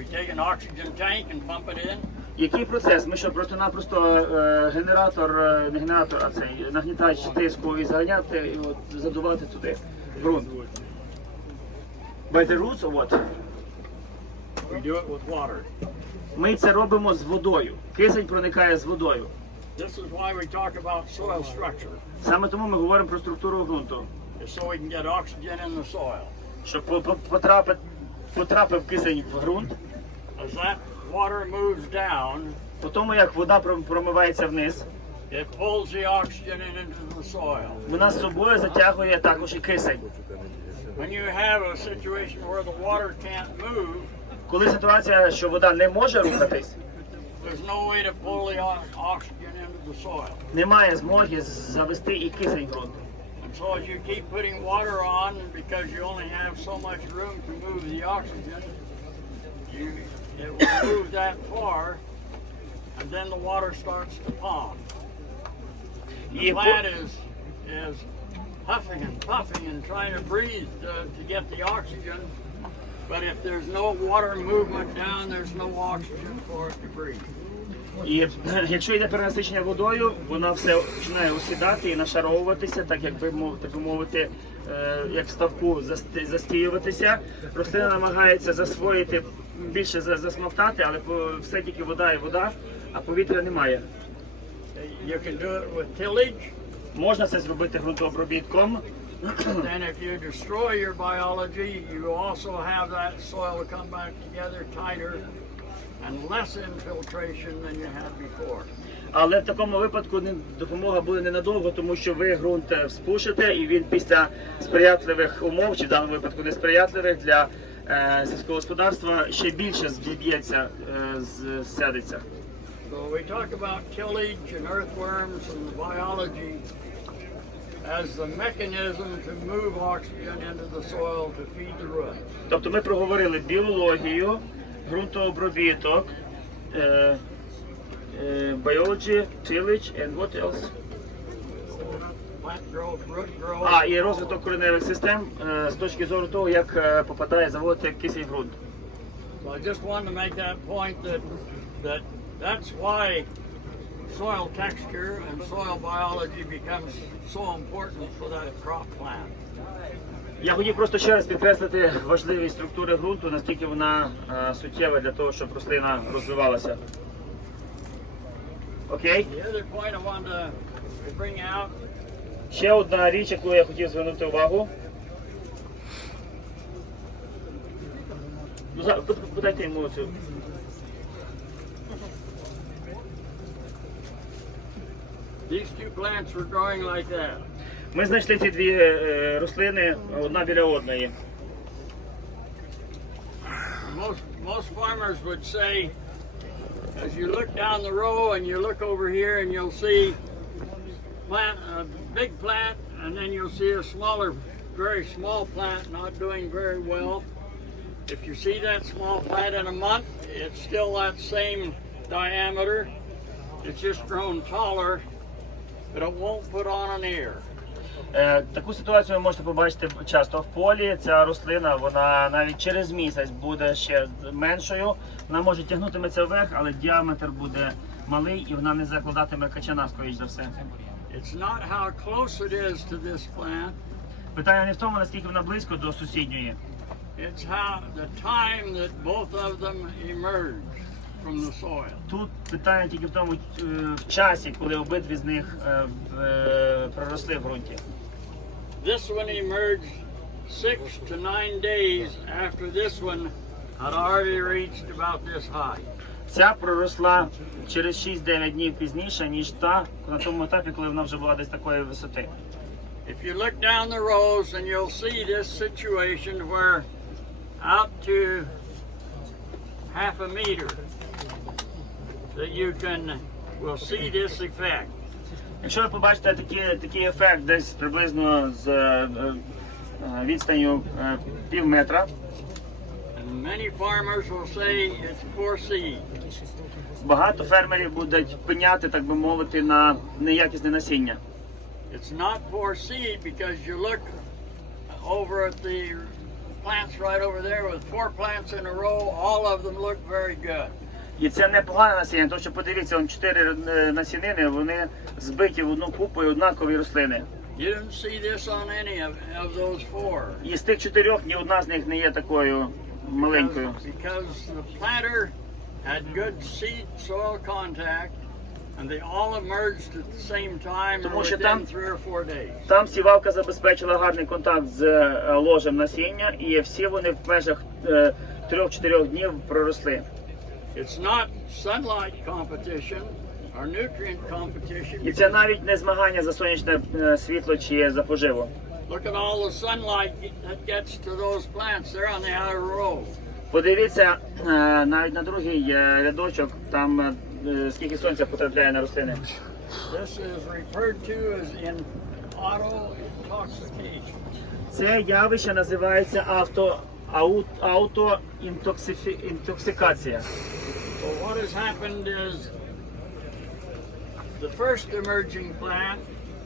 we take an oxygen tank and pump it in? Який процес? Ми що просто-напросто е, генератор, е, не генератор, а цей нагнітач тиску і заганяти і от задувати туди ґрунт. By the roots or what? We do it with water. Ми це робимо з водою. Кисень проникає з водою. This is why we talk about soil structure, Саме тому ми говоримо про структуру ґрунту. is so we can get oxygen in the soil. Щоб по- по- потрапить, потрапив кисень в ґрунт, As that water moves down, по тому як вода пром- промивається вниз, it pulls the oxygen in into the soil. вона з собою затягує також і кисень. When you have a situation where the water can't move, Коли ситуація, що вода не може рухатись, there's no way to pull the o- oxygen into the soil. немає змоги завести і кисень в. And so as you keep putting water on, because you only have so much room to move the oxygen, it will move that far, and then the water starts to pond. The plant is, is huffing and puffing and trying to breathe to, to get the oxygen, but if there's no water movement down, there's no oxygen for it to breathe. І якщо йде перенасичення водою, вона все починає осідати і нашаровуватися, так як би мов- так би мовити, е, як в ставку застіюватися. Рослина намагається засвоїти більше за- засмоктати, але все тільки вода і вода, а повітря немає. You can do it with tillage, Можна це зробити ґрунтообробітком. Then if you destroy your biology, you also have that soil come back together tighter and less infiltration than you had before. Але в такому випадку допомога буде ненадовго, тому що ви ґрунт е, вспушите, і він після сприятливих умов, чи в даному випадку несприятливих для сільського господарства, ще більше зб'ється, е, з- зсядеться. So we talk about tillage and earthworms and the biology as the mechanism to move oxygen into the soil to feed the roots. Тобто ми проговорили біологію, ґрунтообробіток, е, е, biology, tillage and what else? А, і розвиток кореневих систем е, з точки зору того, як е, попадає заводити кисень ґрунт. So I just wanted to make that point that that that's why soil texture and soil biology becomes so important for that crop plant. Я хотів просто ще раз підкреслити важливість структури ґрунту, наскільки вона е, суттєва для того, щоб рослина розвивалася. Окей? The other point I wanted to bring out Ще одна річ, яку я хотів звернути увагу. Ну, подайте йому цю. these two plants were growing like that. Ми знайшли ці дві е, рослини одна біля одної. Most most farmers would say, as you look down the row and you look over here and you'll see plant a big plant and then you'll see a smaller, very small plant not doing very well. If you see that small plant in a month, it's still that same diameter. It's just grown taller, but it won't put on an ear. Е, Таку ситуацію ви можете побачити часто в полі. Ця рослина вона навіть через місяць буде ще меншою. Вона може тягнутиметься вверх, але діаметр буде малий і вона не закладатиме качана, скоріш за все. It's not how close it is to this plant, Питання не в тому, наскільки вона близько до сусідньої. it's how the time that both of them emerge from the soil. Тут питання тільки в тому е, в часі, коли обидві з них е, в- е, проросли в ґрунті. This one emerged six to nine days after this one had already reached about this high. Ця проросла через 6-9 днів пізніше, ніж та на тому етапі, коли вона вже була десь такої висоти. If you look down the rows and you'll see this situation where out to half a meter that you can will see this effect. Якщо ви побачите такий, такий ефект десь приблизно з е, е, відстанню е, пів метра, And many farmers will say it's poor seed. Багато фермерів будуть пеняти, так би мовити, на неякісне насіння. It's not poor seed because you look over at the plants right over there with four plants in a row. All of them look very good. І це непогане насіння, тому що подивіться, он чотири е, насінини, вони збиті в одну купу і однакові рослини. You didn't see this on any of, of those four. І з тих чотирьох ні одна з них не є такою маленькою. Because the planter had good seed soil contact and they all emerged at the same time Тому що within там- three or four days. Там сівалка забезпечила гарний контакт з е, ложем насіння, і всі вони в межах е, трьох-чотирьох днів проросли. It's not sunlight competition or nutrient competition. І це навіть не змагання за сонячне е, світло чи за поживу. Look at all the sunlight that gets to those plants. They're on the outer row. Подивіться е, навіть на другий е, рядочок, там е, скільки сонця потрапляє на рослини. This is referred to as in auto intoxication. Це явище називається авто ау- аутоінтоксикація. So what has happened is the first emerging plant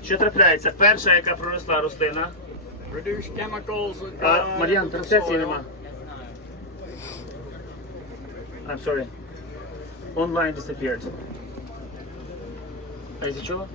Що трапляється? Перша, яка проросла рослина. А, Мар'ян, трансляції нема. I'm sorry. Online disappeared. А, за чула?